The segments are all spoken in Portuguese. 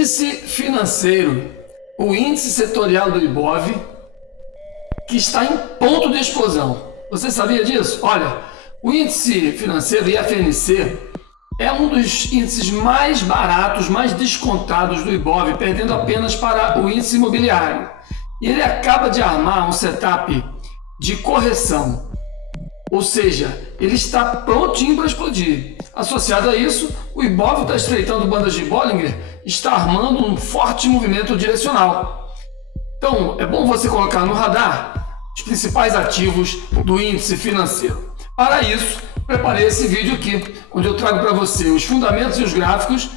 índice financeiro, o índice setorial do IBOV, que está em ponto de explosão. Você sabia disso? Olha, o índice financeiro, IFNC, é um dos índices mais baratos, mais descontados do IBOV, perdendo apenas para o índice imobiliário. E ele acaba de armar um setup de correção, ou seja, ele está prontinho para explodir. Associado a isso, o IBOV está estreitando bandas de Bollinger, está armando um forte movimento direcional. Então, é bom você colocar no radar os principais ativos do índice financeiro. Para isso, preparei esse vídeo aqui, onde eu trago para você os fundamentos e os gráficos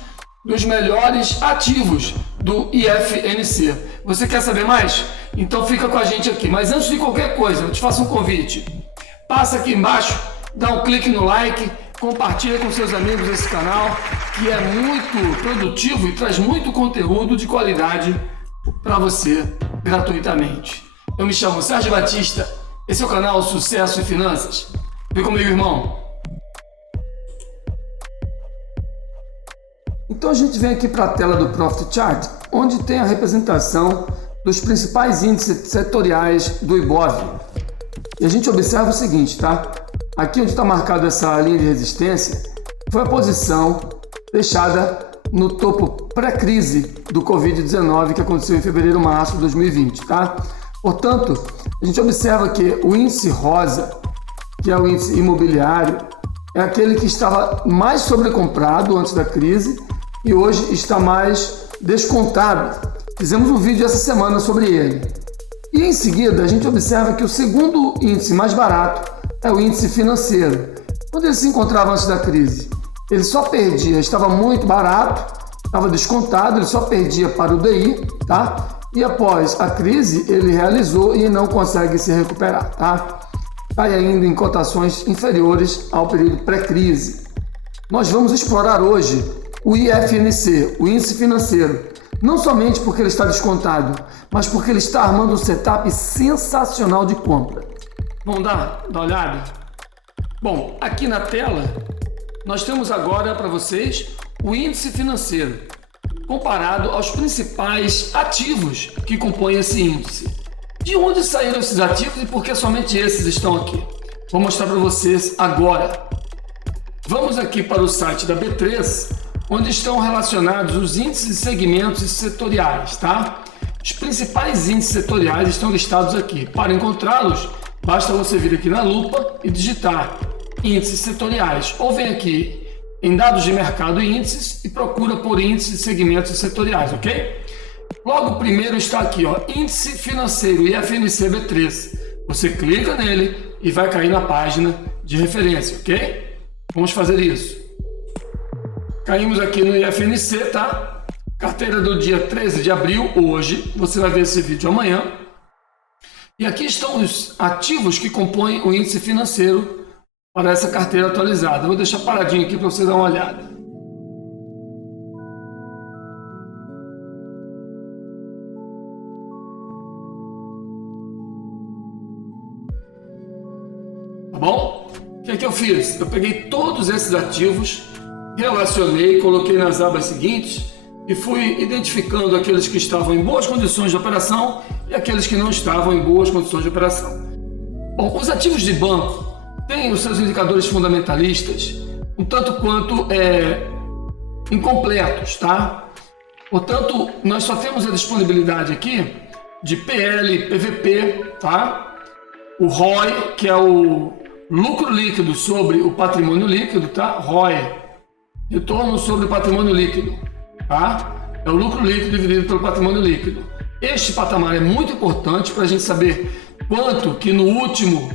dos melhores ativos do IFNC. Você quer saber mais? Então fica com a gente aqui. Mas antes de qualquer coisa, eu te faço um convite. Passa aqui embaixo, dá um clique no like, compartilha com seus amigos esse canal, que é muito produtivo e traz muito conteúdo de qualidade para você gratuitamente. Eu me chamo Sérgio Batista, esse é o canal Sucesso e Finanças. Vem comigo, irmão. Então a gente vem aqui para a tela do Profit Chart, onde tem a representação dos principais índices setoriais do IBOV. E a gente observa o seguinte, tá? Aqui onde está marcada essa linha de resistência, foi a posição deixada no topo pré-crise do Covid-19 que aconteceu em fevereiro-março de 2020, tá? Portanto, a gente observa que o índice rosa, que é o índice imobiliário, é aquele que estava mais sobrecomprado antes da crise e hoje está mais descontado. Fizemos um vídeo essa semana sobre ele. E em seguida, a gente observa que o segundo índice mais barato é o índice financeiro. Quando ele se encontrava antes da crise, ele só perdia, estava muito barato, estava descontado, ele só perdia para o DI, tá? E após a crise, ele realizou e não consegue se recuperar, tá? Está ainda em cotações inferiores ao período pré-crise. Nós vamos explorar hoje o IFNC, o índice financeiro, não somente porque ele está descontado, mas porque ele está armando um setup sensacional de compra. Vamos dar uma olhada? Bom, aqui na tela, nós temos agora para vocês o índice financeiro, comparado aos principais ativos que compõem esse índice. De onde saíram esses ativos e por que somente esses estão aqui? Vou mostrar para vocês agora. Vamos aqui para o site da B3, onde estão relacionados os índices de segmentos e setoriais, tá? Os principais índices setoriais estão listados aqui. Para encontrá-los, basta você vir aqui na lupa e digitar índices setoriais, ou vem aqui em dados de mercado e índices e procura por índices de segmentos e setoriais, ok? Logo o primeiro está aqui, ó, índice financeiro IFNC B3. Você clica nele e vai cair na página de referência, ok? Vamos fazer isso. Caímos aqui no IFNC, tá? Carteira do dia 13 de abril, hoje. Você vai ver esse vídeo amanhã. E aqui estão os ativos que compõem o índice financeiro para essa carteira atualizada. Vou deixar paradinho aqui para você dar uma olhada. Tá bom? O que é que eu fiz? Eu peguei todos esses ativos, relacionei, coloquei nas abas seguintes e fui identificando aqueles que estavam em boas condições de operação e aqueles que não estavam em boas condições de operação. Bom, os ativos de banco têm os seus indicadores fundamentalistas um tanto quanto incompletos, tá? Portanto, nós só temos a disponibilidade aqui de PL, PVP, tá? O ROI, que é o lucro líquido sobre o patrimônio líquido, tá? ROI, retorno sobre o patrimônio líquido, tá? É o lucro líquido dividido pelo patrimônio líquido. Este patamar é muito importante para a gente saber quanto que no último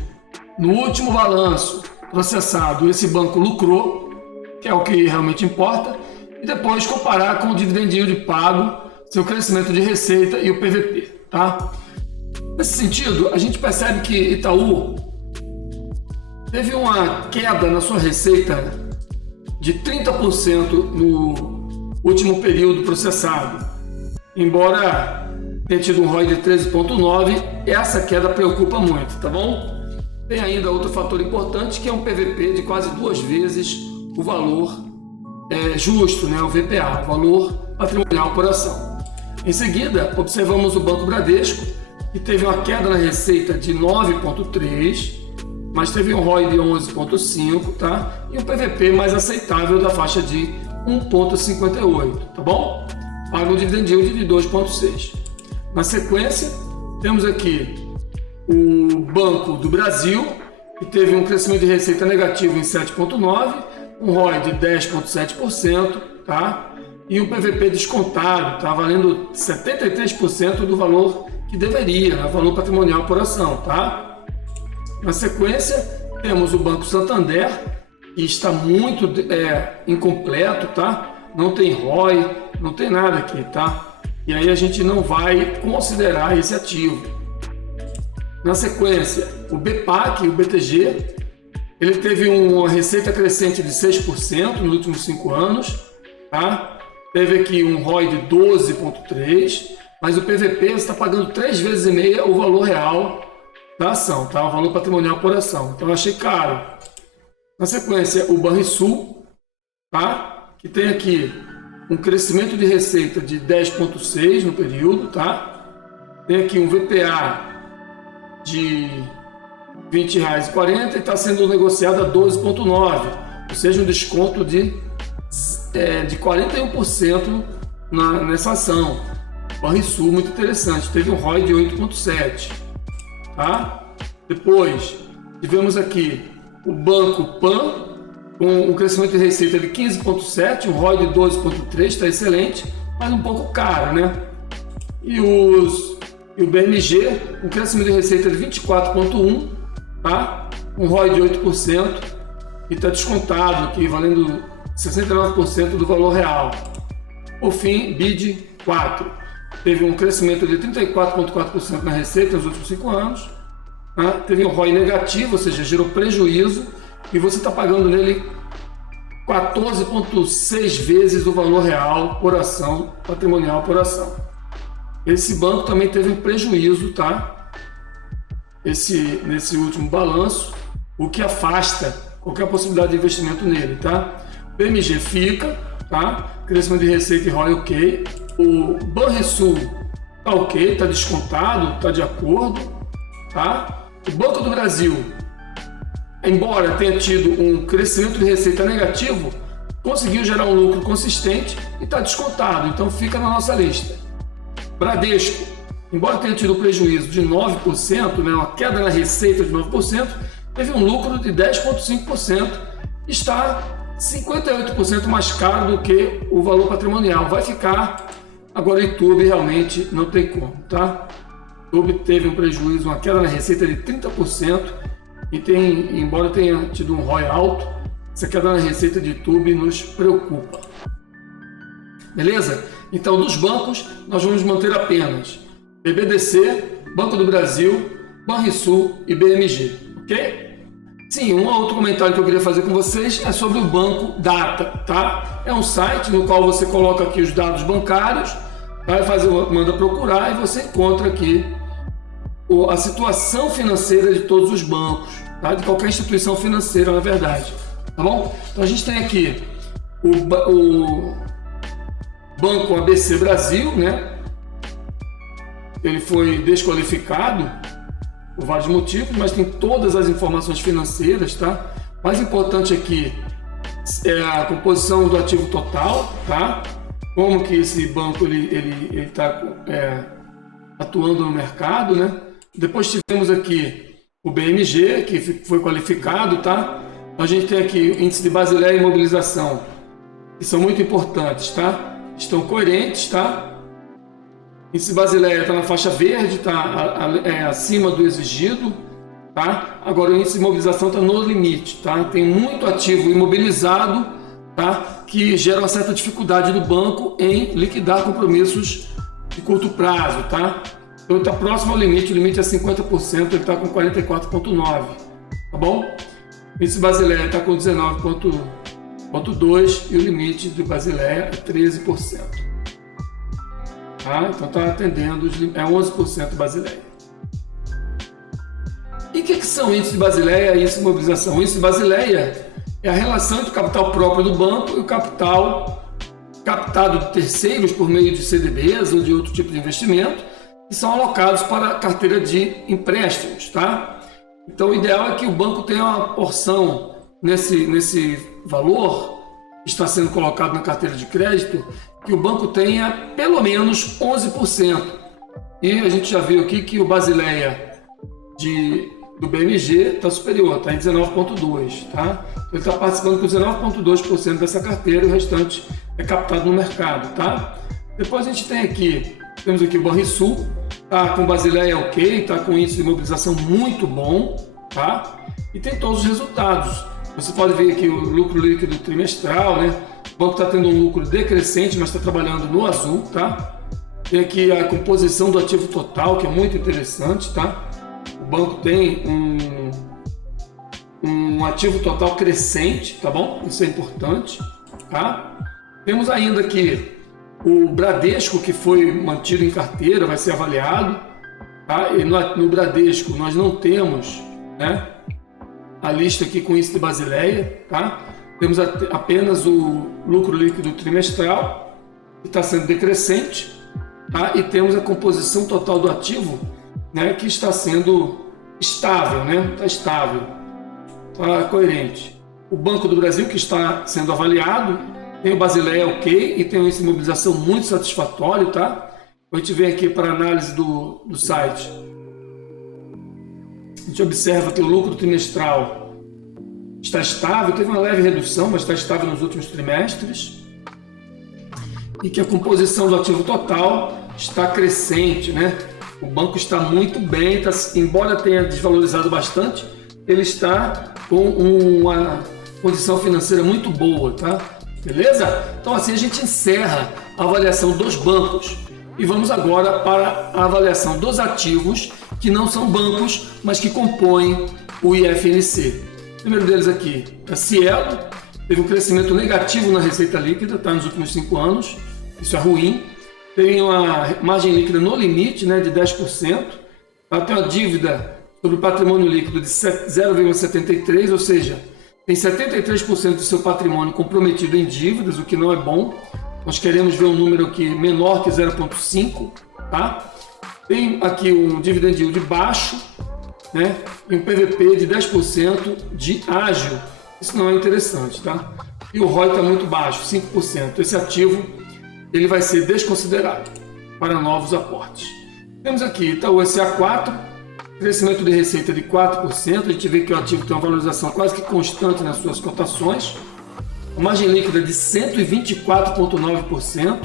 balanço processado esse banco lucrou, que é o que realmente importa, e depois comparar com o dividendinho de pago, seu crescimento de receita e o PVP, tá? Nesse sentido, a gente percebe que Itaú teve uma queda na sua receita de 30% no último período processado. Embora tenha tido um ROI de 13,9, essa queda preocupa muito, tá bom? Tem ainda outro fator importante, que é um PVP de quase 2 vezes o valor justo, né? O VPA, o valor patrimonial por ação. Em seguida, observamos o Banco Bradesco, que teve uma queda na receita de 9,3%, mas teve um ROI de 11,5%, tá? E um PVP mais aceitável da faixa de 1,58%, tá bom? Paga um dividend yield de 2,6%. Na sequência, temos aqui o Banco do Brasil, que teve um crescimento de receita negativo em 7,9%, um ROI de 10,7%, tá? E um PVP descontado, tá? Valendo 73% do valor que deveria, né? Valor patrimonial por ação, tá? Na sequência, temos o Banco Santander, que está muito incompleto, tá? Não tem ROI, não tem nada aqui, tá? E aí a gente não vai considerar esse ativo. Na sequência, o BPAC, o BTG, ele teve uma receita crescente de 6% nos últimos 5 anos, tá? Teve aqui um ROI de 12,3%, mas o PVP está pagando 3,5 vezes o valor real da ação, tá? O valor patrimonial por ação. Então eu achei caro. Na sequência, o Banrisul, tá? Que tem aqui um crescimento de receita de 10,6% no período, tá? Tem aqui um VPA de R$ 20,40 e está sendo negociado a 12,9%, ou seja, um desconto de 41% nessa ação. Banrisul, muito interessante, teve um ROI de 8,7%, tá? Depois, tivemos aqui o Banco Pan, com um crescimento de receita de 15,7%, um ROI de 12,3%, está excelente, mas um pouco caro, né? E o BMG, um crescimento de receita de 24,1%, tá? Um ROI de 8%, e está descontado aqui, valendo 69% do valor real. Por fim, BID 4 teve um crescimento de 34,4% na receita nos últimos 5 anos, tá? Teve um ROI negativo, ou seja, gerou prejuízo, e você está pagando nele 14,6 vezes o valor real por ação, patrimonial por ação. Esse banco também teve um prejuízo, tá? Nesse último balanço, o que afasta qualquer possibilidade de investimento nele, tá? BMG fica, tá? Crescimento de receita e ROI ok. O Banrisul tá ok, tá descontado, tá de acordo, tá? O Banco do Brasil, embora tenha tido um crescimento de receita negativo, conseguiu gerar um lucro consistente e está descontado, então fica na nossa lista. Bradesco, embora tenha tido um prejuízo de 9%, né, uma queda na receita de 9%, teve um lucro de 10,5%, está 58% mais caro do que o valor patrimonial. Vai ficar, agora YouTube realmente não tem como, tá? YouTube teve um prejuízo, uma queda na receita de 30%, e embora tenha tido um ROI alto, essa queda na receita de YouTube nos preocupa. Beleza? Então, dos bancos, nós vamos manter apenas BBDC, Banco do Brasil, Banrisul e BMG, ok? Sim, um outro comentário que eu queria fazer com vocês é sobre o Banco Data, tá? É um site no qual você coloca aqui os dados bancários, manda procurar e você encontra aqui a situação financeira de todos os bancos, tá? De qualquer instituição financeira, na verdade, tá bom? Então a gente tem aqui o Banco ABC Brasil, né? Ele foi desqualificado por vários motivos, mas tem todas as informações financeiras, tá? O mais importante aqui é a composição do ativo total, tá? Como que esse banco ele está atuando no mercado, né? Depois tivemos aqui o BMG, que foi qualificado, tá? A gente tem aqui o índice de Basileia e imobilização, que são muito importantes, tá? Estão coerentes, tá? O índice de Basileia está na faixa verde, está acima do exigido, tá? Agora o índice de imobilização está no limite, tá? Tem muito ativo imobilizado, tá? Que gera uma certa dificuldade do banco em liquidar compromissos de curto prazo, tá? Então ele está próximo ao limite, o limite é 50%, ele está com 44,9%, tá bom? O índice de Basileia está com 19,2% e o limite de Basileia é 13%. Tá? Então está atendendo, é 11% Basileia. E o que são índice de Basileia e índice de imobilização? O índice de Basileia é a relação entre o capital próprio do banco e o capital captado de terceiros por meio de CDBs ou de outro tipo de investimento, que são alocados para a carteira de empréstimos, tá? Então, o ideal é que o banco tenha uma porção nesse valor que está sendo colocado na carteira de crédito, que o banco tenha pelo menos 11%. E a gente já viu aqui que o Basileia do BMG está superior, está em 19,2%, tá? Então, ele está participando com 19,2% dessa carteira e o restante é captado no mercado, tá? Depois a gente temos aqui o Banrisul, tá com Basileia ok, tá com índice de mobilização muito bom, tá? E tem todos os resultados. Você pode ver aqui o lucro líquido trimestral, né? O banco está tendo um lucro decrescente, mas está trabalhando no azul, tá? Tem aqui a composição do ativo total, que é muito interessante, tá? O banco tem um ativo total crescente, tá bom? Isso é importante, tá? Temos ainda aqui o Bradesco, que foi mantido em carteira, vai ser avaliado, tá? E no Bradesco nós não temos, né, a lista aqui com índice de Basileia, tá? Temos apenas o lucro líquido trimestral, que está sendo decrescente, tá? E temos a composição total do ativo, né, que está sendo estável, né? Está estável, está coerente. O Banco do Brasil, que está sendo avaliado, tem o Basileia ok e tem um índice de mobilização muito satisfatório, tá? A gente vem aqui para a análise do site. A gente observa que o lucro trimestral está estável, teve uma leve redução, mas está estável nos últimos trimestres. E que a composição do ativo total está crescente, né? O banco está muito bem, embora tenha desvalorizado bastante, ele está com uma condição financeira muito boa, tá? Beleza? Então assim a gente encerra a avaliação dos bancos e vamos agora para a avaliação dos ativos que não são bancos, mas que compõem o IFNC. O primeiro deles aqui é a Cielo, teve um crescimento negativo na receita líquida, tá, nos últimos 5 anos, isso é ruim. Tem uma margem líquida no limite, né, de 10%, ela tem uma dívida sobre o patrimônio líquido de 0,73%, ou seja, tem 73% do seu patrimônio comprometido em dívidas, o que não é bom. Nós queremos ver um número aqui menor que 0,5, tá? Tem aqui um dividend yield baixo, né? E um PVP de 10% de ágil. Isso não é interessante, tá? E o ROI está muito baixo, 5%. Esse ativo ele vai ser desconsiderado para novos aportes. Temos aqui Itaú SA4, crescimento de receita de 4%. A gente vê que o ativo tem uma valorização quase que constante nas suas cotações. A margem líquida de 124,9%.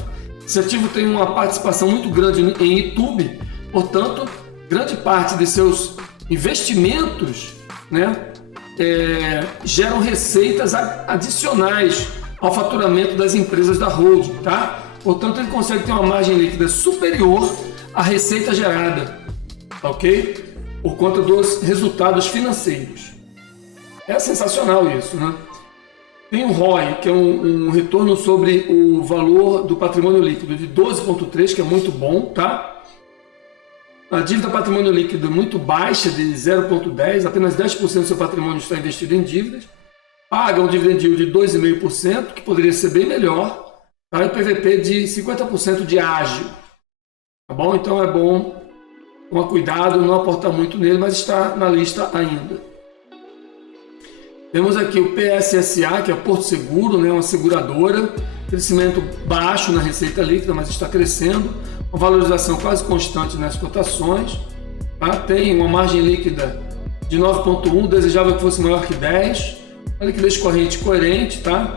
Esse ativo tem uma participação muito grande em YouTube, portanto, grande parte de seus investimentos, né, geram receitas adicionais ao faturamento das empresas da holding, tá? Portanto, ele consegue ter uma margem líquida superior à receita gerada, tá ok? Por conta dos resultados financeiros. É sensacional isso, né? Tem o ROI, que é um retorno sobre o valor do patrimônio líquido de 12,3%, que é muito bom, tá? A dívida patrimônio líquido é muito baixa, de 0,10%, apenas 10% do seu patrimônio está investido em dívidas. Paga um dividend yield de 2,5%, que poderia ser bem melhor, tá? E PVP de 50% de ágil, tá bom? Então é bom tomar cuidado, não aportar muito nele, mas está na lista ainda. Temos aqui o PSSA, que é Porto Seguro, né, uma seguradora, crescimento baixo na receita líquida, mas está crescendo, uma valorização quase constante nas cotações, tá? Tem uma margem líquida de 9,1%, desejável que fosse maior que 10%, a liquidez corrente coerente, tá?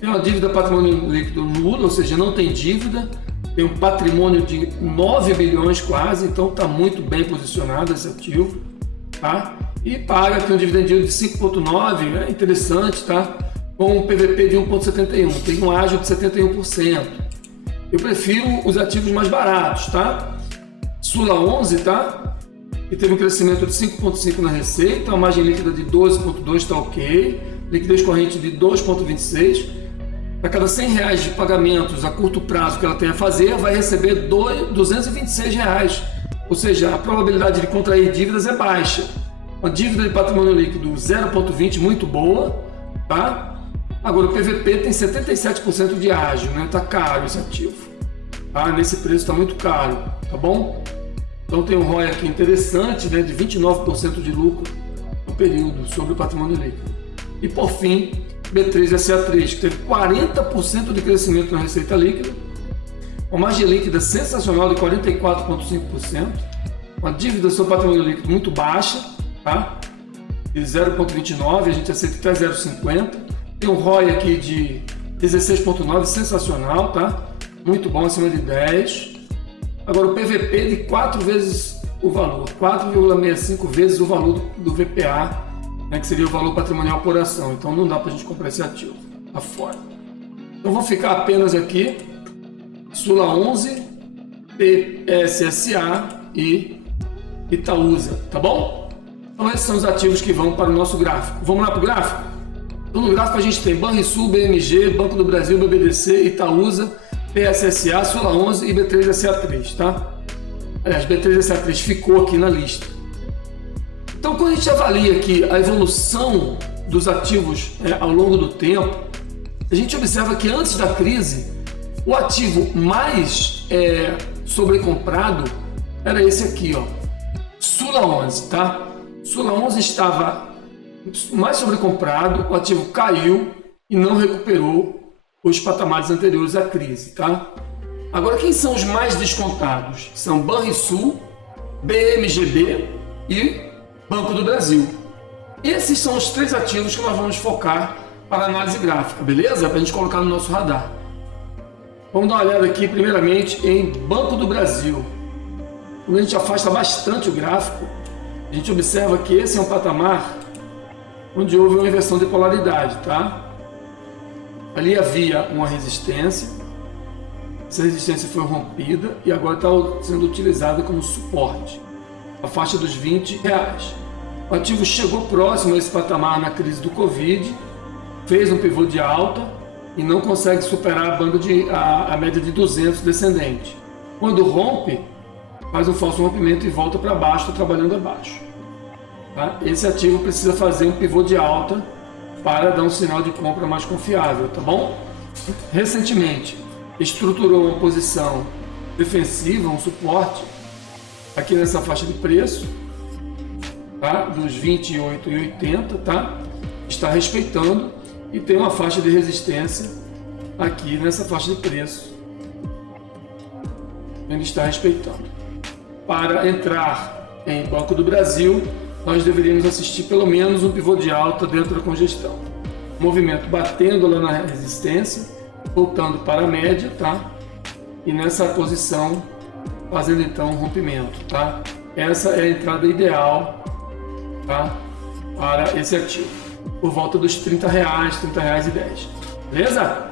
Tem uma dívida patrimônio líquido nula, ou seja, não tem dívida, tem um patrimônio de 9 bilhões quase, então está muito bem posicionado esse ativo, tá? E paga aqui um dividend yield de 5,9%, é interessante, tá? Com um PVP de 1,71%, tem um ágio de 71%. Eu prefiro os ativos mais baratos, tá? Sula 11, tá? Que teve um crescimento de 5,5% na receita, uma margem líquida de 12,2% está ok, liquidez corrente de 2,26%. A cada R$100 de pagamentos a curto prazo que ela tem a fazer, vai receber R$226. Ou seja, a probabilidade de contrair dívidas é baixa. Uma dívida de patrimônio líquido 0,20, muito boa, tá? Agora o PVP tem 77% de ágio, né? Tá caro esse ativo. Tá? Nesse preço está muito caro, tá bom? Então tem um ROI aqui interessante, né? De 29% de lucro no período sobre o patrimônio líquido. E por fim, B3SA3, que teve 40% de crescimento na receita líquida, uma margem líquida sensacional de 44,5%, uma dívida sobre patrimônio líquido muito baixa, tá? De 0,29, a gente aceita até 0,50. Tem um ROI aqui de 16,9, sensacional, tá? Muito bom, acima de 10. Agora o PVP de 4 vezes o valor, 4,65 vezes o valor do VPA, né, que seria o valor patrimonial por ação. Então não dá para a gente comprar esse ativo, tá fora. Então vou ficar apenas aqui, Sula 11, PSSA e Itaúsa, tá bom? Então esses são os ativos que vão para o nosso gráfico. Vamos lá para o gráfico? Então no gráfico a gente tem Banrisul, BMG, Banco do Brasil, BBDC, Itaúsa, PSSA, Sula 11 e B3SA3, tá? Aliás, B3SA3 ficou aqui na lista. Então quando a gente avalia aqui a evolução dos ativos ao longo do tempo, a gente observa que antes da crise, o ativo mais sobrecomprado era esse aqui, ó, Sula 11, tá? Sula 11 estava mais sobrecomprado, o ativo caiu e não recuperou os patamares anteriores à crise, tá? Agora, quem são os mais descontados? São Banrisul, BMGB e Banco do Brasil. Esses são os 3 ativos que nós vamos focar para análise gráfica, beleza? Para a gente colocar no nosso radar. Vamos dar uma olhada aqui, primeiramente, em Banco do Brasil. Quando a gente afasta bastante o gráfico, a gente observa que esse é um patamar onde houve uma inversão de polaridade, tá? Ali havia uma resistência, essa resistência foi rompida e agora está sendo utilizada como suporte, a faixa dos R$20. O ativo chegou próximo a esse patamar na crise do Covid, fez um pivô de alta e não consegue superar a média de 200 descendente. Quando rompe, faz um falso rompimento e volta para baixo, trabalhando abaixo. Tá? Esse ativo precisa fazer um pivô de alta para dar um sinal de compra mais confiável, tá bom? Recentemente, estruturou uma posição defensiva, um suporte, aqui nessa faixa de preço, tá? Dos 28,80, tá? Está respeitando e tem uma faixa de resistência aqui nessa faixa de preço. Ele está respeitando. Para entrar em Banco do Brasil, nós deveríamos assistir pelo menos um pivô de alta dentro da congestão. Movimento batendo lá na resistência, voltando para a média, tá? E nessa posição, fazendo então um rompimento, tá? Essa é a entrada ideal, tá? Para esse ativo, por volta dos R$30, R$30,10, beleza?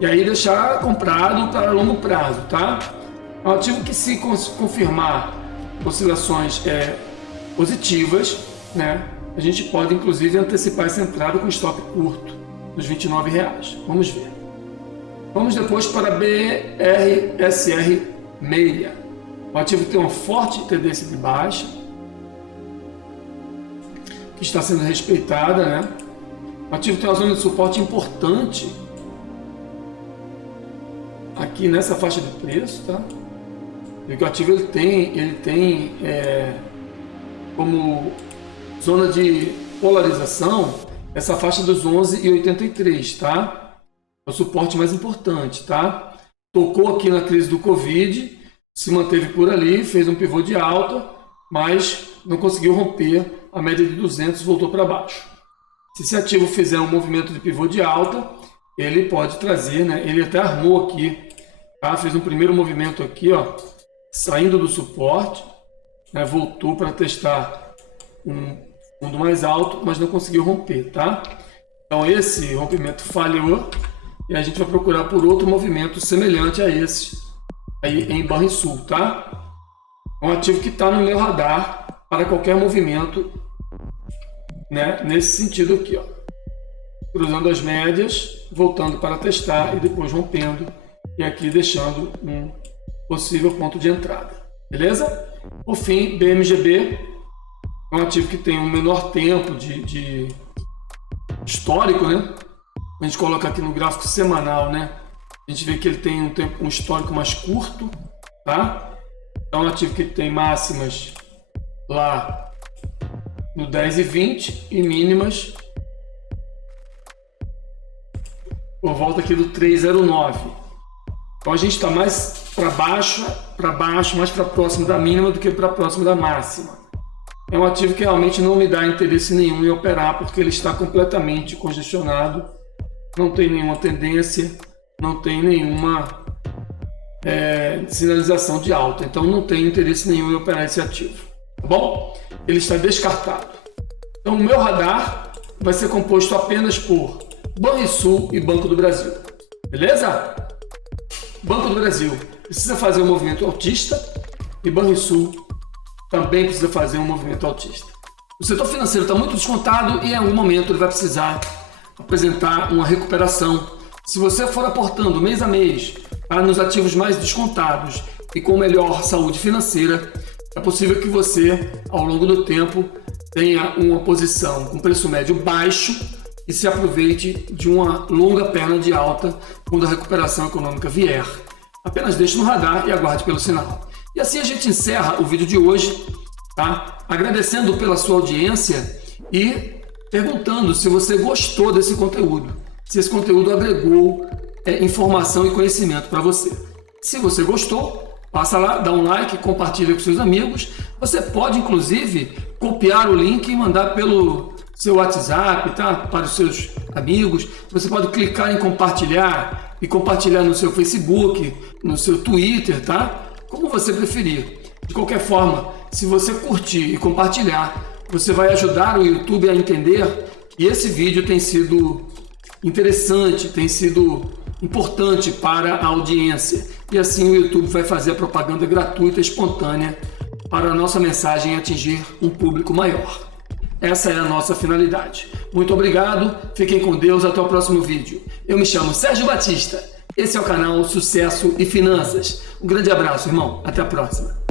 E aí deixar comprado para longo prazo, tá? É um ativo que, se confirmar oscilações positivas, né, a gente pode inclusive antecipar essa entrada com stop curto dos R$29. Vamos ver. Vamos depois para BRSR6. O ativo tem uma forte tendência de baixa, que está sendo respeitada, né? O ativo tem uma zona de suporte importante aqui nessa faixa de preço, tá? E o ativo ele tem como zona de polarização essa faixa dos 11,83, tá? É o suporte mais importante, tá? Tocou aqui na crise do Covid, se manteve por ali, fez um pivô de alta, mas não conseguiu romper a média de 200, voltou para baixo. Se esse ativo fizer um movimento de pivô de alta, ele pode trazer, né? Ele até armou aqui, tá? Fez um primeiro movimento aqui, ó, saindo do suporte, né? Voltou para testar um fundo mais alto, mas não conseguiu romper, tá? Então esse rompimento falhou e a gente vai procurar por outro movimento semelhante a esse aí em Banrisul, tá? É um ativo que está no meu radar para qualquer movimento, né? Nesse sentido aqui, ó, cruzando as médias, voltando para testar e depois rompendo e aqui deixando um possível ponto de entrada, beleza? Por fim, BMGB é um ativo que tem um menor tempo de histórico, né? A gente coloca aqui no gráfico semanal, né? A gente vê que ele tem um histórico mais curto, tá? É um ativo que tem máximas lá no 10 e 20 e mínimas por volta aqui do 3,09. Então a gente está mais para baixo, mais para próximo da mínima do que para próximo da máxima. É um ativo que realmente não me dá interesse nenhum em operar, porque ele está completamente congestionado, não tem nenhuma tendência, não tem nenhuma sinalização de alta, então não tem interesse nenhum em operar esse ativo, tá bom? Ele está descartado. Então o meu radar vai ser composto apenas por Banrisul e Banco do Brasil, beleza? Banco do Brasil precisa fazer um movimento altista e Banrisul também precisa fazer um movimento altista. O setor financeiro está muito descontado e em algum momento ele vai precisar apresentar uma recuperação. Se você for aportando mês a mês nos ativos mais descontados e com melhor saúde financeira, é possível que você, ao longo do tempo, tenha uma posição com preço médio baixo e se aproveite de uma longa perna de alta quando a recuperação econômica vier. Apenas deixe no radar e aguarde pelo sinal. E assim a gente encerra o vídeo de hoje, tá? Agradecendo pela sua audiência e perguntando se você gostou desse conteúdo, se esse conteúdo agregou informação e conhecimento para você. Se você gostou, passa lá, dá um like, compartilha com seus amigos. Você pode, inclusive, copiar o link e mandar pelo seu WhatsApp, tá? Para os seus amigos. Você pode clicar em compartilhar e compartilhar no seu Facebook, no seu Twitter, tá? Como você preferir. De qualquer forma, se você curtir e compartilhar, você vai ajudar o YouTube a entender que esse vídeo tem sido interessante, tem sido importante para a audiência. E assim o YouTube vai fazer a propaganda gratuita, espontânea, para a nossa mensagem atingir um público maior. Essa é a nossa finalidade. Muito obrigado, fiquem com Deus, até o próximo vídeo. Eu me chamo Sérgio Batista, esse é o canal Sucesso e Finanças. Um grande abraço, irmão, até a próxima.